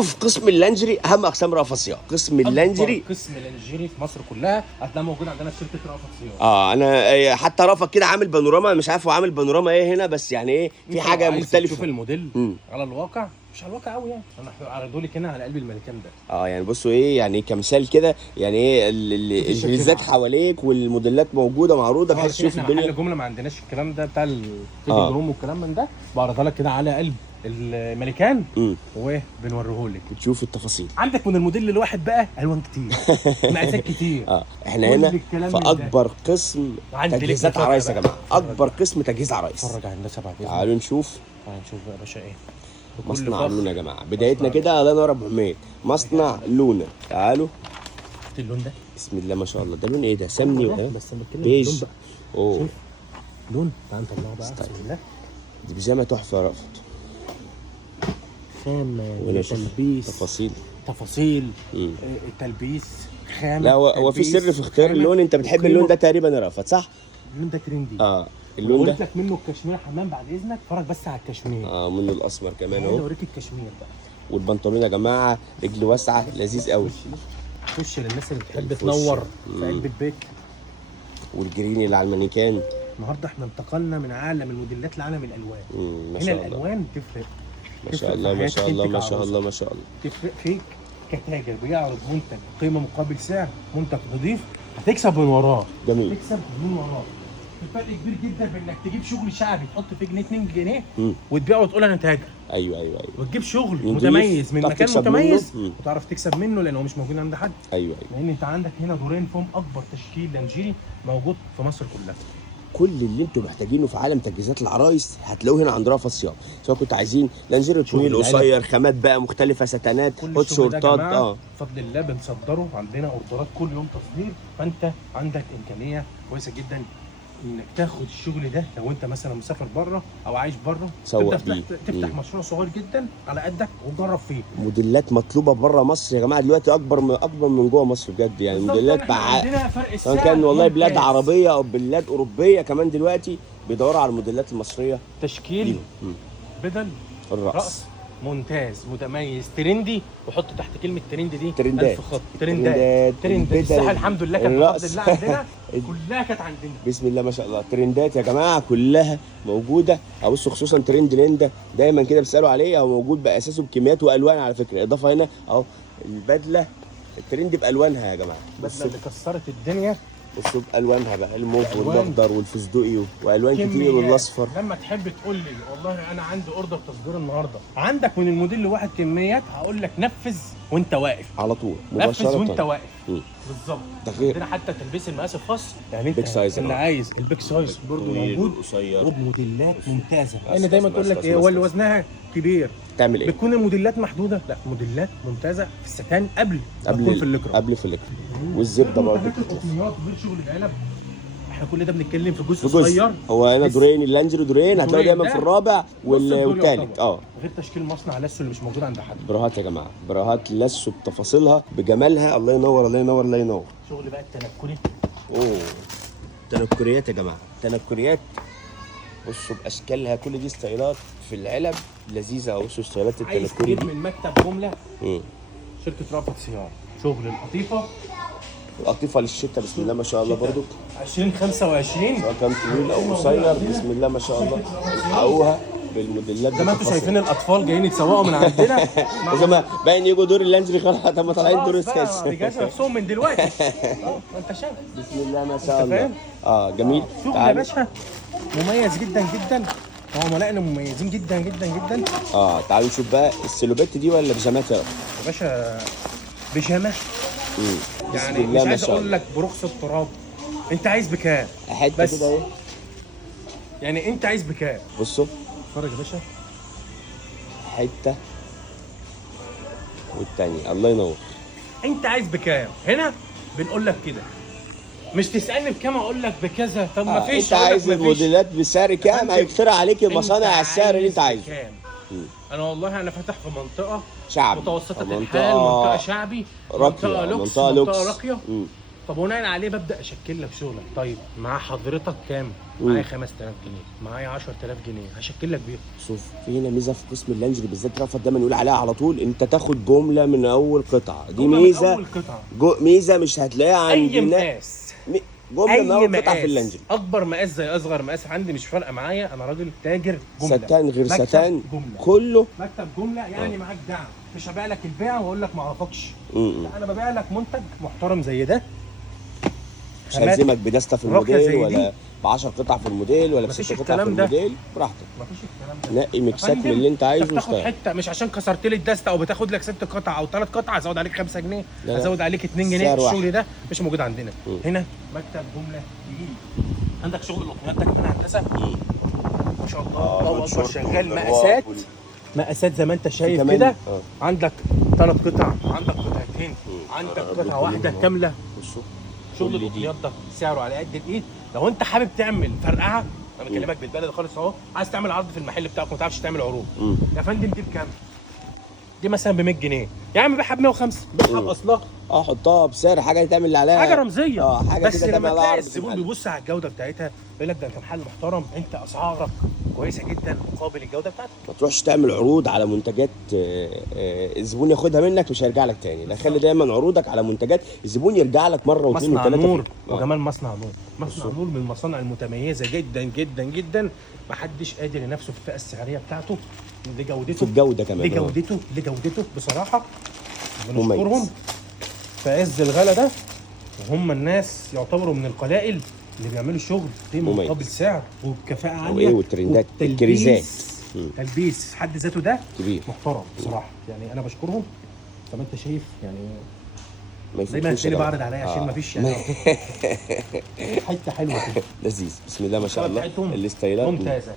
نشوف قسم اللانجري، اهم اقسام رأفت صيام. قسم اللانجري، قسم اللانجيري في مصر كلها هتلاقيه موجود عندنا في شركه رأفت صيام. انا حتى رأفت كده عامل بانوراما، مش عارف هو عامل بانوراما ايه هنا، بس يعني ايه في حاجه مختلفه. تشوف الموديل على الواقع، مش على الواقع قوي يعني، انا عرضوا لك هنا على قلب الملكان ده. يعني بصوا ايه يعني كمثال كده، يعني ايه الفلزات حواليك والموديلات موجوده معروضه بحيث تشوف الدنيا. محل جمله ما عندناش الكلام ده بتاع الفيديو جروم والكلام من ده، بعرضها لك كده على قلب الملكان وبنوريه لك وتشوف التفاصيل. عندك من الموديل الواحد بقى الوان كتير مقاسات كتير. احنا هنا في اكبر قسم تجهيزات عرايس يا جماعه، اكبر قسم تجهيز عرايس. اتفرج على الناس بعد اذنك. تعالوا نشوف بقى يا باشا ايه مصنع لونا يا جماعه. بدايتنا كده الله ينور ابو حميد، مصنع لونا. تعالوا اللون ده بسم الله ما شاء الله. ده لون ايه ده؟ سمني ولا بس انا بتكلم بيج؟ اللون بقى. اوه لون تعال نطلعه بقى بسم الله. دي بيجامه تحفه يا رأفت. خامه، تفاصيل تلبيس، خامه. لا هو في سر في اختيار اللون. انت بتحب اللون ده تقريبا يا رأفت صح؟ اللون ده ترندي. اللون ده قلت لك منه الكشمير حمام بعد اذنك. اتفرج بس على الكشمير. منه الاسمر كمان اهو. اوريك الكشمير بقى. والبنطلون يا جماعه رجل واسعه لذيذ قوي. خش للناس اللي بتحب تنور في قلب البيت. والجرين اللي على المانيكان. النهارده احنا انتقلنا من عالم الموديلات لعالم الالوان. ما شاء هنا الالوان تفرق. ما شاء الله ما شاء الله ما شاء الله ما شاء الله. تفرق فيك كتاجر بيعرض منتج قيمه مقابل سعر، منتج نظيف، هتكسب من وراه. جميل. هتكسب من وراه. الفرق كبير جدا بين انك تجيب شغل شعبي تحط فيه جنيه 2 جنيه وتبيعه وتقول انا تاجر. ايوه وتجيب شغل متميز من مكان متميز وتعرف تكسب منه لانه مش موجود عند حد. ايوه لان انت عندك هنا دورين فيهم اكبر تشكيل لانجيري موجود في مصر كلها. كل اللي انتم محتاجينه في عالم تجهيزات العرايس هتلاقوه هنا عند رأفت صيام. سواء كنتوا عايزين لانجيري طويل قصير، خامات بقى مختلفه، ستانات، هوت شورتات. بفضل الله بنصدره، عندنا اوردرات كل يوم تصدير، فانت عندك امكانيه كويسه جدا انك تاخد الشغل ده لو انت مثلا مسافر بره او عايش بره، تفتح مشروع صغير جدا على قدك وتجرب فيه. موديلات مطلوبه بره مصر يا جماعه دلوقتي اكبر من جوه مصر بجد. يعني موديلات عندنا فرق السعر كان والله بلاد عربيه او بلاد اوروبيه كمان دلوقتي بيدوروا على الموديلات المصريه. تشكيل بدل الرأس ممتاز متميز ترندي، وحط تحت كلمه ترندي دي ترندات 1000 خط. ترند الساحه الحمد لله كانت بفضل الله عندنا كلها كانت عندنا بسم الله ما شاء الله. ترندات يا جماعه كلها موجوده. ابصوا خصوصا ترند ليندا دايما كده بيسالوا عليه، او موجود باساسه بكميات والوان على فكره. اضافه هنا اهو البدله الترند بالوانها يا جماعه. البدله اللي كسرت الدنيا بصوا بالوانها بقى، الموف والاخضر والفستقي والوان كتير والاصفر. لما تحب تقول لي والله انا عندي اوردر تصدير النهارده، عندك من الموديل لواحد كميات، هقول لك نفذ وانت واقف على طول مباشره. نفذ وانت واقف بالظبط. عندنا حتى تلبيس المقاس الخاص، يعني انت اللي عايز البيك سايز برضه موجود وبموديلات ممتازه. لان دايما تقول لك ايه هو اللي وزنها كبير تعمل ايه؟ بتكون الموديلات محدوده. لا، موديلات ممتازه في الستان قبل في الليكرا. قبل في الليكرا والزبده برضه. القطنيات غير شغل العلب. احنا كل ده بنتكلم في جزء صغير. هو هنا دورين اللانجري، دورين هتلاقوا دايما في الرابع والثالث. غير تشكيل مصنع لاسو اللي مش موجود عند حد. براهات يا جماعه، براهات لاسو بتفاصيلها بجمالها. الله ينور الله ينور الله ينور. شغل بقى التنكري. تنكريات يا جماعه، تنكريات. بصوا باشكالها كل دي ستايلات في العلب لذيذه. بصوا ستايلات التنكري دي من مكتب جمله شركه رأفت صيام. شغل القطيفه للشتاء بسم الله ما شاء الله برضو 2025 سواء كان طويل او قصير بسم الله ما شاء الله. الحقوها بالموديلات زي ما انتم شايفين الاطفال جايين يتسوقوا من عندنا. زي ما باين يجوا دور اللانجري خلاص هم طالعين دور السكتش. بيجهزوا نفسهم من دلوقتي. انت شايف بسم الله ما شاء الله. جميل. شغل يا باشا مميز جدا جدا، عملائنا مميزين جدا جدا جدا. تعالوا نشوف بقى السلوبات دي ولا بيجامات يا باشا؟ بيجامه يعني مش عايز اقول لك برخص التراب. انت عايز بكام؟ حته كده اهي يعني انت عايز بكام؟ بصوا اتفرج يا باشا، حته والتانية. الله ينور. انت عايز بكام؟ هنا بنقول لك كده، مش تسالني بكام اقول لك بكذا. طب ما فيش. انت عايز الموديلات بسعر كام هيقترح عليك المصانع على السعر اللي انت عايزه. انا والله انا فاتح في منطقه شعبي متوسطه الحال، منطقه شعبي، منطقه لوكس، منطقه راقيه. فبناء عليه ببدا اشكل لك شغلك. طيب مع حضرتك كام؟ معايا 5000 جنيه، معايا 10000 جنيه، هشكل لك بيهم. شوف في هنا ميزه في قسم اللانجري بالذات، رأفت دايما يقول عليها على طول، انت تاخد جمله من اول قطعه. دي ميزه، أول قطعه. ميزه مش هتلاقيها عند اي مقاس، جمله من اي اول قطعه مقاس في اللانجري. اكبر مقاس زي اصغر مقاس عندي مش فارقه معايا، انا راجل تاجر جمله. ستان غير مكتب ستان جملة. كله مكتب جمله يعني معاك دعم، مش هبيع لك البيع واقول لك ما اعرفكش. لا انا ببيع لك منتج محترم زي ده، مش هلزمك بدستة في الموديل ولا ب 10 قطع في الموديل ولا ب 6 قطع في الموديل، براحتك. مفيش الكلام ده. نقي ميكسات من اللي انت عايزه بتاخد واشتغل. حته، مش عشان كسرت لي الدستة او بتاخد لك 6 قطع او 3 قطع هزود عليك 5 جنيه، هزود عليك 2 جنيه. الشغل ده مش موجود عندنا. هنا مكتب جمله تقيل. عندك شغل القطنيات ده كمان هندسه ما شاء الله، الله اكبر، شغال مقاسات، مقاسات زي ما انت شايف كده. عندك 3 قطع، عندك قطعتين، عندك قطعه واحده كامله. شغل القطنيات ده سعره على قد الايد. لو انت حابب تعمل فرقعه، انا بكلمك بالبلد خالص اهو، عايز تعمل عرض في المحل بتاعك وما تعرفش تعمل عروض، يا فندم دي بكام؟ دي مثلا ب 100 جنيه، يا عم بيعها ب 105، بيعها باصلها. حطها بسعر حاجه تعمل اللي عليها، حاجه رمزيه. حاجه بس كده لما تلاقي الزبون بيبص على الجوده بتاعتها يقول لك ده انت محل محترم، انت اسعارك كويسه جدا مقابل الجوده بتاعتك. ما تروحش تعمل عروض على منتجات الزبون ياخدها منك مش هيرجع لك تاني. لا، خلي دايما عروضك على منتجات الزبون يرجع لك مره واثنين وثلاثه. مصنع نور وجمال مصنع نور، مصنع نور من المصانع المتميزه جدا جدا جدا، ما حدش قادر ينافسه في الفئه السعريه بتاعته لجودته، في الجوده كمان، لجودته بصراحه. بنشكرهم في عز الغلا ده، وهم الناس يعتبروا من القلائل اللي بيعملوا شغل بمقابل سعر وبكفاءه عاليه. والترندات الكريزات، تلبيس حد ذاته ده كبير محترم بصراحه. يعني انا بشكرهم زي ما انت شايف، يعني زي ما هتلاقيني بعرض عليا عشان ما فيش يعني حته حلوه كده لذيذ. بسم الله ما شاء الله. الاستايلات ممتازه.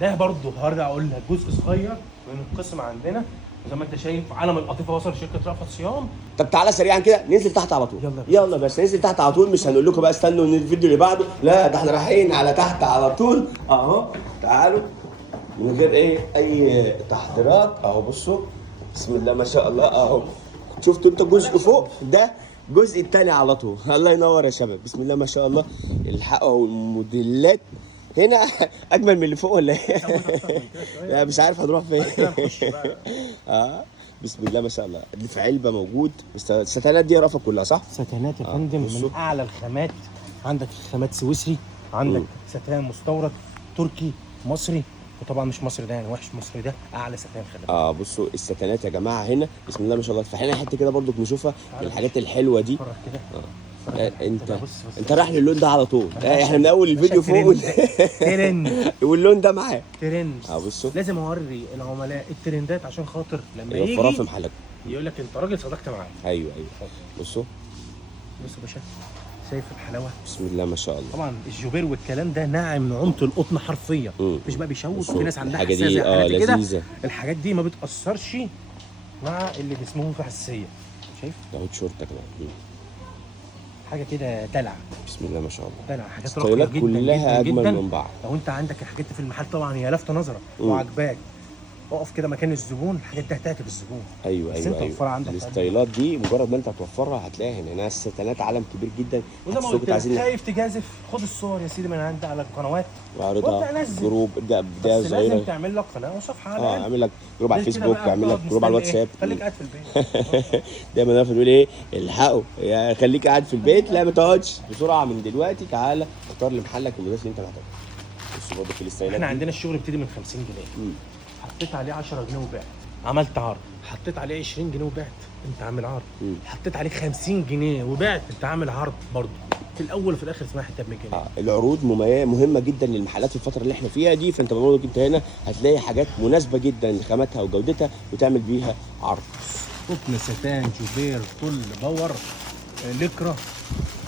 ده برضه هرجع اقول لك جزء صغير من القسم عندنا. زي ما انت شايف علم القطيفه وصل شركه رأفت صيام. طب تعالى سريعا كده ننزل تحت على طول. يلا بس ننزل تحت على طول، مش هنقول لكم بقى استنوا الفيديو اللي بعده، لا ده احنا رايحين على تحت على طول اهو. تعالوا من غير اي تحضيرات اهو. بصوا بسم الله ما شاء الله اهو. شفتوا انت الجزء فوق ده، الجزء الثاني على طول. الله ينور يا شباب، بسم الله ما شاء الله. الحقوا الموديلات هنا اجمل من اللي فوق ولا ايه؟ لا مش عارف هنروح فين. بسم الله ما شاء الله. اللي في علبه موجود. الستانات دي رافه كلها صح؟ ستانات يا فندم من اعلى الخامات. عندك خامات سويسري، عندك ستان مستورد تركي مصري، وطبعا مش مصري ده يعني وحش، مصري ده اعلى ستان خامات. بصوا الستانات يا جماعه هنا بسم الله ما شاء الله. فاحنا حته كده برضو بنشوفها من الحاجات الحلوه دي. انت رايح للون ده على طول. احنا من اول الفيديو فوق ترند واللون ده معاه ترند. بصوا لازم اوري العملاء الترندات عشان خاطر لما يجي يوفرها في محلك يقول لك انت راجل صدقت معايا. ايوه بصوا يا باشا، شايف الحلاوه؟ بسم الله ما شاء الله. طبعا الجوبير والكلام ده ناعم نعومه القطن حرفيا، مش بقى بيشوش. في ناس عندها حساسيه لذيذه. الحاجات دي ما بتاثرش مع اللي جسمهم فيه حساسيه. شايف ده شورت كمان، حاجه كده دلع. بسم الله ما شاء الله. دلع، حاجات راقيه جدا كلها اجمل جداً. من بعض. لو انت عندك الحاجات دي في المحل طبعا هي لافته نظره وعجباك، اقف كده مكان الزبون، الحاجات دي هتعجب الزبون. ايوه الستايلات دي مجرد ما انت هتوفرها هتلاقيها هنا. الستانات عالم كبير جدا. وزي ما قلت لك خايف تجازف، خد الصور يا سيدي من عندي على القنوات واعرضها جروب بدايه صغيره. لازم تعمل لك قناه وصفحه على الاقل. اعمل لك جروب على الفيسبوك، اعمل لك جروب على الواتساب. خليك قاعد في البيت. دايما انا بنقول الحقوا يا خليك قاعد في البيت. لا ما تقعدش، بسرعه من دلوقتي تعالى اختار لمحلك المدرس اللي انت محتاجه. بص برضه في الستايلات احنا عندنا الشغل بيبتدي من 50 جنيه. حطيت عليه 10 جنيه وبعت، عملت عرض. حطيت عليه 20 جنيه وبعت، انت عامل عرض. حطيت عليه 50 جنيه وبعت، انت عامل عرض برضه. في الاول وفي الاخر اسمها حته ب 100 جنيه. العروض مهمه جدا للمحلات في الفتره اللي احنا فيها دي. فانت برضه انت هنا هتلاقي حاجات مناسبه جدا لخاماتها وجودتها وتعمل بيها عرض. قطن، ستان، جوبير، كل باور، لكرة،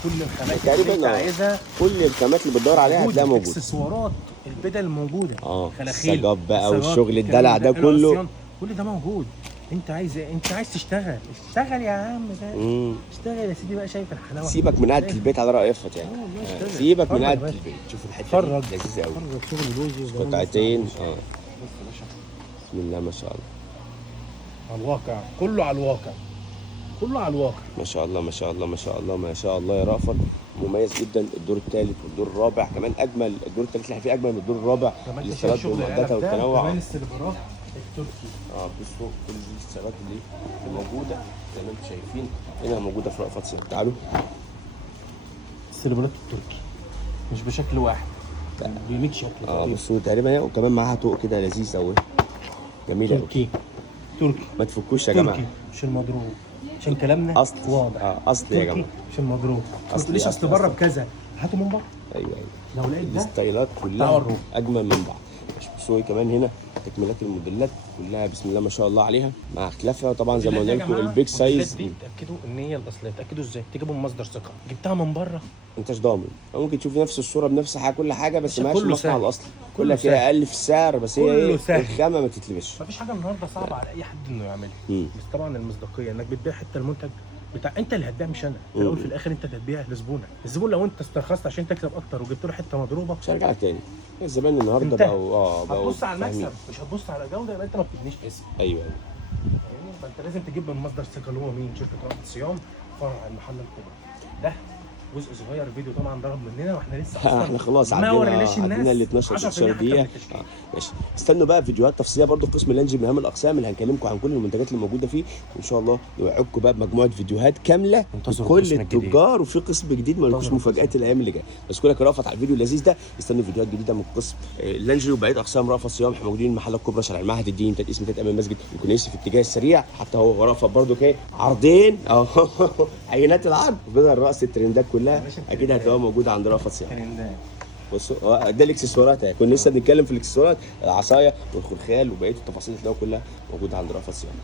كل الخامات اللي انت عايزها، كل الخامات اللي بتدور عليها هتلاقيها موجوده. اكسسوارات، البدل موجوده، خلاخيل بقى والشغل الدلع ده كله، كل ده موجود. انت عايز ايه؟ انت عايز تشتغل، اشتغل يا عم ده. اشتغل يا سيدي بقى. شايف الحلاوه؟ سيبك من قعده البيت على رأي افت يعني. سيبك من قعده البيت. شوف الحته دي لذيذه قوي. شغل لوجي قطعتين. بسم الله ما شاء الله. على الواقع، كله على الواقع، كله على الواقع. ما شاء الله ما شاء الله ما شاء الله ما شاء الله يا رأفت، مميز جدا. الدور الثالث والدور الرابع كمان اجمل، الدور الثالث اللي فيه اجمل من الدور الرابع. كمان الاستيراد والمعدات والتنوع. كمان السيلفرات التركي. بصوا كل دي الاستيراد اللي موجوده زي ما انتم شايفين هنا موجوده في رأفت سيارة. تعالوا السيلفرات التركي مش بشكل واحد، ب 100 شكل. بصوا تقريبا هنا، وكمان معاها طوق كده لذيذ قوي، جميل قوي. تركي تركي ما تفكوش يا جماعه، تركي مش المضروب، عشان كلامنا اصل واضح. اصل يا جماعه مش المضروب. ما أصل تقوليش اصل بره بكذا، هاتوا من بره. ايوه لو لقيت ده الستايلات كلها اجمل من بعض. بصوا كمان هنا تكملات الموديلات كلها بسم الله ما شاء الله عليها مع اختلافها طبعا زي ما قلنا لكم. البيج سايز دي تاكدوا ان هي الاصليه. تاكدوا ازاي؟ تجيبوا من مصدر ثقه. جبتها من بره انتش ضامن، ممكن تشوف نفس الصوره بنفس كل حاجه بس ماشي كله المصنع سهل. الاصلي، كله كلها فيها سهل. اقل في السعر بس هي كله ايه سهل. الخامه ما تتلبسش. مفيش حاجه النهارده صعبه على اي حد انه يعملها. مم. بس طبعا المصداقيه انك بتبيع حتى المنتج بتاع انت اللي هتبيع مش انا. في الاول في الاخر انت هتبيع لزبونك. الزبون لو انت استرخصت عشان تكسب اكتر وجبت له حته مضروبه مش هرجع لك تاني. الزبائن النهارده انتهى. بقوا هتبص على فاهمين. المكسب مش هتبص على جوده، يبقى انت ما بتبنيش اسم. ايوه فاهمني؟ فانت لازم تجيب من مصدر ثقه اللي هو مين؟ شركه رأفت صيام فرع المحل الكبرى. ده جزء صغير فيديو طبعا ضرب مننا واحنا لسه اصلا احنا خلاص ما وريناش عدينا الناس ال 12 10% 16 حتى دقيقه. من التشكيل. ماشي، استنوا بقى فيديوهات تفصيليه برضو في قسم اللانج من اهم الاقسام اللي هنكلمكم عن كل المنتجات اللي موجوده فيه، وان شاء الله نوعدكم بقى بمجموعه فيديوهات كامله انتظروا كل القسم الجديد. التجار، وفي قسم جديد ما لكوش انتظروا مفاجات الايام اللي جايه. بشكرك يا رأفت على الفيديو اللذيذ ده. استنوا فيديوهات جديده من قسم اللانج وبقيه اقسام رأفت صيام. احنا موجودين المحله الكبرى شارع المعهد الديني تحت اسم امام المسجد الكنيسي في الاتجاه السريع. حتى هو رأفت برضو كده عرضين اهو عينات العرض بدل الرأس الترندات كلها اكيد هتلاقوها موجوده عند رأفت صيام. بصوا ده الاكسسوارات اهي، كنا لسه بنتكلم في الاكسسوارات، العصايه والخلخال وبقيه التفاصيل اللي كلها موجوده عند رأفت صيام.